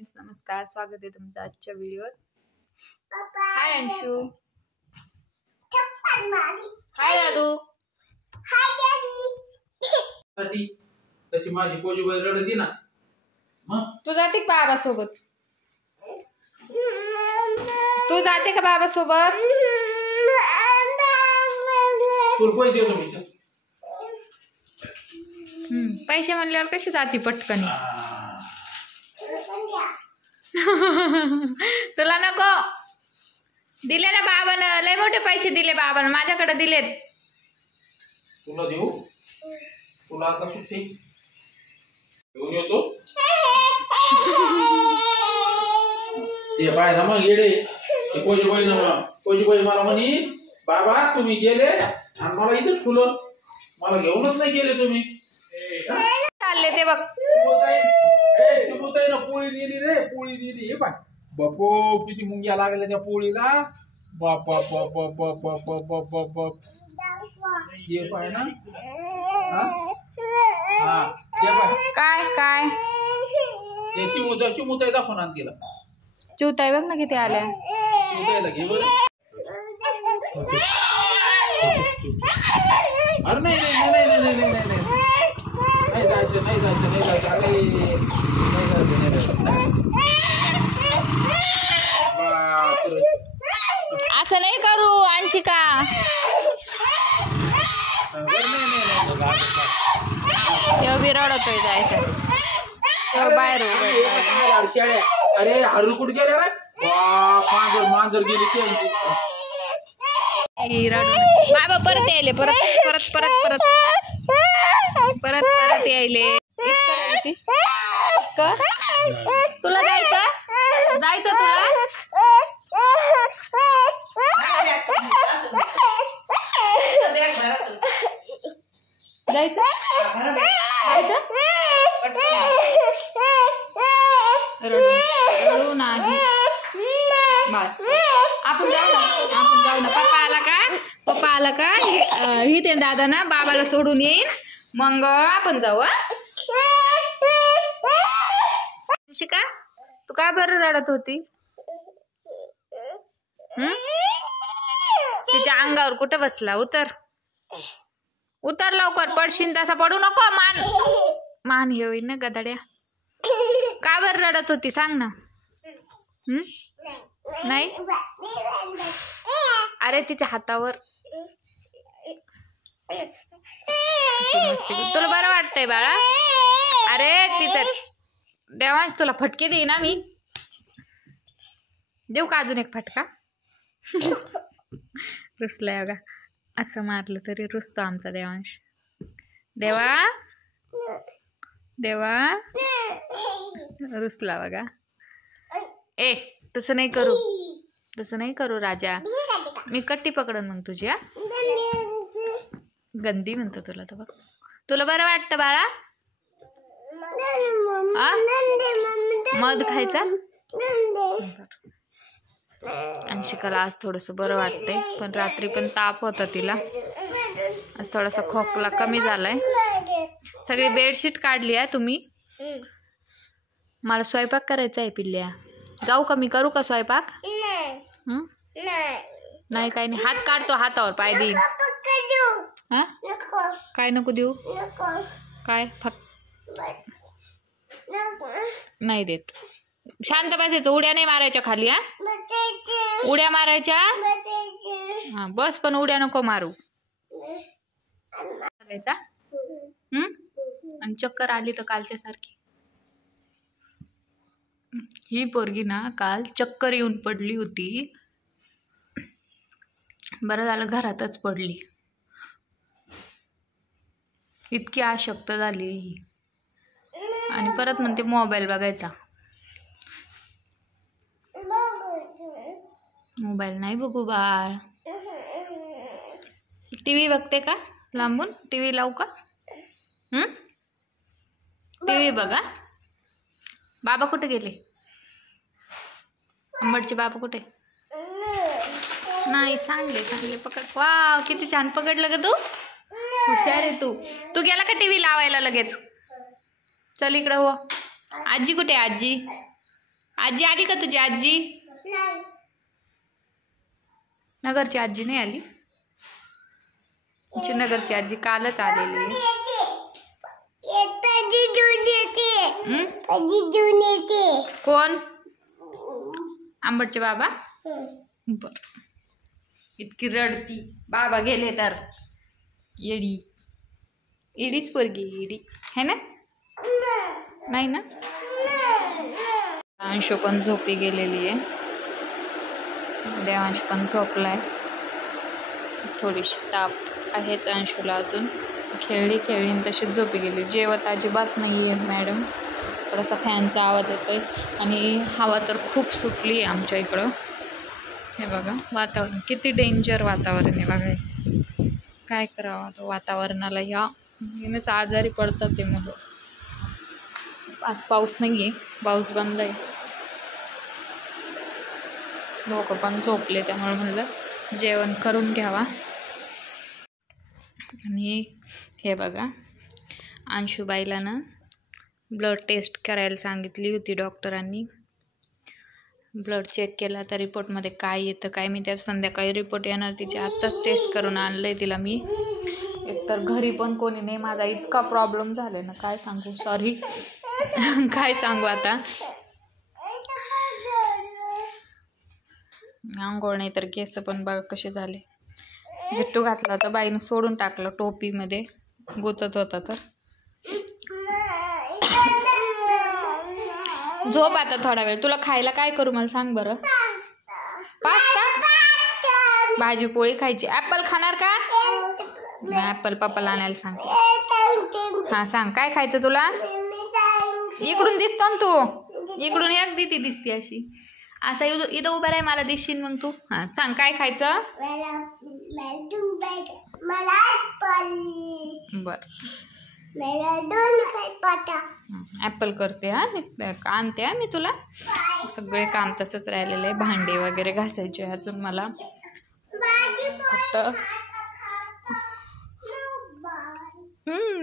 Friends नमस्कार, स्वागत आहे तुमचं आजच्या व्हिडिओत. हाय अंशू. हाय दादू. तशी माझी पोजीबाई रडती ना. तू जाते का बाबा सोबत? तू जाते का बाबा सोबत? तुला पैसे देतो मी. पैसे म्हणल्यावर कशी जाती पटकन? तुला नको दिले ना बाबानं, लय मोठे पैसे दिले बाबानं, माझ्याकडे दिलेत. तुला देऊ? तुला आता सुट्टी घेऊन येतो. ते बाय ना मग येडे ते पोजीबाई मला म्हणी बाबा तुम्ही गेले आणि मला इथं ठुलं, मला घेऊनच नाही गेले तुम्ही. चालले ते बघ. चिमुताई ना पोळी दिली रे, पोळी दिली. हे पाय बापो किती मुंग्या लागल्या त्या पोळीला. बाप बाप बाप बाप बाप बाप बाप बाप बाप. ये पाय ना. हा ये पाय. काय काय ते चिमुताई दाखवून आण तिला. चिवताई बघ ना किती आल्या. चिमुताईला घे बरं. अरे नाही नाही नाही नाही नाही नाही नाही जायचं नाही जायचं नाही जायचं. अरे नाही जायचं नाही जायचं. असं नाही करू अंशिका. तेव्हा विरड होतोय जायचं. तेव्हा बाहेर अरे हरू कुठे गेले रे? मांजर गेली. बाबा परत यायले, परत परत परत परत परत परत यायले. तुला जायचं जायचं तुला जायचं रडू नाही. बस आपण जाऊ ना. पप्पा आला का ही ते दादा ना बाबाला सोडून येईन, मग आपण जाऊ. शिका तू का बरं रडत होती? तिच्या अंगावर कुठं बसला? उतर लवकर, पडशीन तसा पडू नको. मान हे होईल ना गदाड्या. का बरं रडत होती सांग ना. नाही अरे तिच्या हातावर तुला बरं वाटतंय बाळा? अरे तिचं देवांश तुला फटके दे ना मी. देऊ का अजून एक फटका? रुसलाय बघा. असं मारलं तरी रुसतो आमचा देवांश. देवा देवा रुसला बघा. ए तसं नाही करू राजा. मी कट्टी पकडन मग तुझी. गंदी म्हणतो तुला तर बघ. तुला बरं वाटतं बाळा? मध खायचा? अंशिकाला आज थोडंसं बरं वाटतंय, पण रात्री पण ताप होता तिला. आज थोडासा खोकला कमी झालाय. सगळी बेडशीट काढली आहे तुम्ही. मला स्वयंपाक करायचा आहे पिल्ल्या. जाऊ का मी? करू का स्वयंपाक? नाही काही नाही. हात काढतो, हातावर पाय देईन. हा काय नको देऊ? काय नाही देत. शांत बसायचं. उड्या नाही मारायच्या खाली. उड्या मारायच्या. हा बस, पण उड्या नको मारू. आणि चक्कर आली तर कालच्या सारखी. ही पोरगी ना काल चक्कर येऊन पडली होती. बरं झालं घरातच पडली. इतकी अशक्त झाली ही. आणि परत म्हणते मोबाईल बघायचा. मोबाईल नाही बघू बाळ. टीव्ही बघते का लांबून? टीव्ही लावू का? टीव्ही बघा. बाबा कुठे गेले? अंबडचे बाबा कुठे? नाही सांगले पकड. वाव किती छान पकडलं ग तू. हुशार आहे तू. तू गेला का टीव्ही लावायला लगेच? चल इकडं हो. आजी कुठे? आजी आजी आली का तुझी आजी? नगरची आजी नाही आली. तुझी नगरची आजी कालच आलेली आहे. कोण? आंबटचे बाबा. बर. इतकी रडती. बाबा गेले तर येडी. येडीच पोरगी येडी है ना? नाही ना? अंशू पण झोपी गेलेली आहे. देवांश पण झोपलाय. थोडीशी ताप आहेच अंशूला अजून. खेळली तशीच झोपी गेली. जेवत अजिबात नाही आहे मॅडम. थोडासा फॅनचा आवाज येतोय आणि हवा तर खूप सुटली आहे आमच्या इकडं. हे बघा वातावरण किती डेंजर वातावरण आहे बघा. काय करावं आता वातावरणाला यानेच आजारी पडतात ते मुलं. आज पाऊस नाही आहे, पाऊस बंद आहे. लोक पण झोपले त्यामुळे म्हणलं जेवण करून घ्यावा. आणि हे बघा अंशुबाईला ना ब्लड टेस्ट करायला सांगितली होती डॉक्टरांनी. ब्लड चेक केला तर रिपोर्टमध्ये काय येतं काय मी त्यात संध्याकाळी रिपोर्ट येणार तिची. आत्ताच टेस्ट करून आणलं आहे तिला मी. एकतर घरी पण कोणी नाही. माझा इतका प्रॉब्लेम झाला ना काय सांगू. सॉरी काय सांगू आता. आंघोळ नाही तर केस पण बघा कसे झाले. जिट्टू घातला होता बाईनं सोडून टाकलं टोपीमध्ये गुतत होता तर. झोप आता थोडा वेळ. तुला खायला काय करू मला सांग बरं. पास्ता भाजी पोळी खायची. ॲपल खाणार का? ॲपल पप्पाला आणायला सांगते. हां सांग काय खायचं तुला. इकडून दिसतो ना तू. इकडून एक ती दिसते अशी. असं इथं उभं राह मला दिसशील मग तू. हां सांग काय खायचं. बर ॲपल करते. हा आणते हा मी तुला. सगळे काम तसंच राहिलेलं आहे. भांडे वगैरे घासायचे अजून मला. फक्त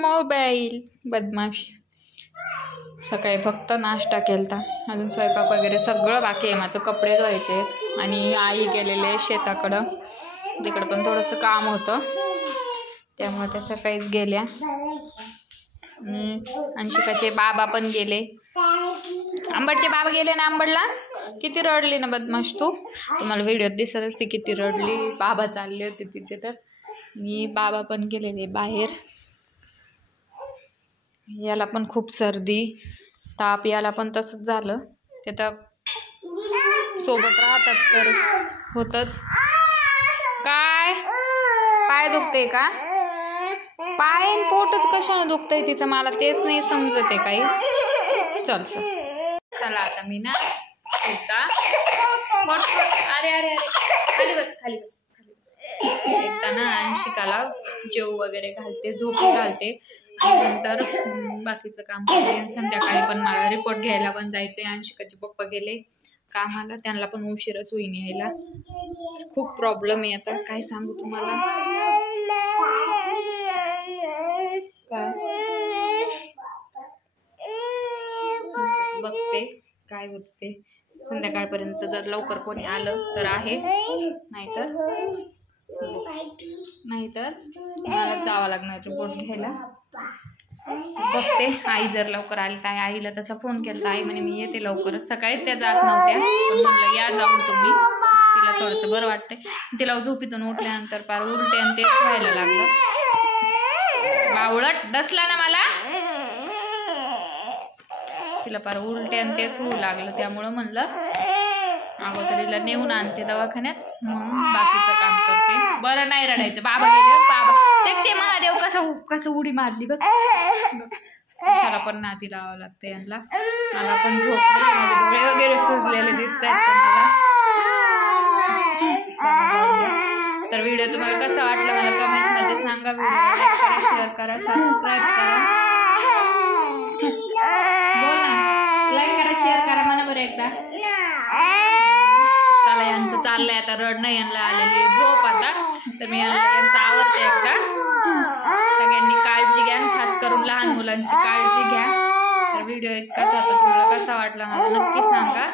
मोबाईल बदमाश. सकाळी फक्त नाश्ता केलता. अजून स्वयंपाक वगैरे सगळं बाकी आहे माझं. कपडे धुवायचे आणि आई गेलेले शेताकडं. तिकडं पण थोडंसं काम होतं त्यामुळे त्या सकाळीच गेल्या. अंशिकाचे बाबा पण गेले. आंबटचे बाबा गेले ना आंबडला. किती रडली ना बदमाश तू. तुम्हाला व्हिडिओत दिसत असते किती रडली. बाबा चालले होते तिचे तर. मी बाबा पण गेलेले बाहेर. याला पण खूप सर्दी ताप. याला पण तसंच झालं. ते तर सोबत राहतात तर होतच. काय पाय दुखते का? पाय पोटच कशाने दुखतंय तिचं मला तेच नाही समजत आहे काही. चल चला आता मी ना अरे अरे अरे खाली बस खाली बस. एकदा ना अंशिकाला जेव वगैरे घालते झोपी घालते आणि नंतर बाकीचं काम करते. संध्याकाळी पण मला रिपोर्ट घ्यायला पण जायचंय. अंशिकाचे पप्पा गेले कामाला. त्यांना पण उशीरच होईन यायला. खूप प्रॉब्लेम आहे आता काय सांगू तुम्हाला. बघते काय होत ते. संध्याकाळपर्यंत जर लवकर कोणी आलं तर आहे. नाहीतर मला जावं लागणार रिपोर्ट घ्यायला. बघते आई जर लवकर आली तर. आईला तसा फोन केला तर आई म्हणे मी येते लवकरच. सकाळी त्या जात नव्हत्या पण म्हणलं या जाऊन तुम्ही. तिला थोडंसं बरं वाटतंय. तिला झोपीतून उठल्यानंतर फार उलटे आणि तेच व्हायला लागलं. बावळट डसला ना मला. तिला फार उलटे आणि तेच होऊ लागलं. त्यामुळं म्हणलं अगोदर तिला नेऊन आणते दवाखान्यात मग बाकीचं काम करते. बरं नाही रडायचं. बाबा गेले. बाबा ते महादेव कसं उडी मारली बघ. त्याला पण नाती लावावं लागतं यांना. मला पण झोप माझे डोळे वगैरे सुजलेले दिसत आहेत तुम्हाला. तर व्हिडिओ तुम्हाला कसा वाटला मला कमेंटमध्ये सांगा. व्हिडिओ लाईक करा शेअर करा सबस्क्राईब करा. बोल ना लाईक करा शेअर करा म्हणा बरं एकदा. चला यांचं चाललंय आता रडणं. यांना आलेली आहे झोप आता. तर मी यांचं आवडते एकदा. सगळ्यांनी काळजी घ्या खास करून लहान मुलांची काळजी घ्या. तर व्हिडिओ इतकाच होता, तुम्हाला कसा वाटला मला नक्की सांगा.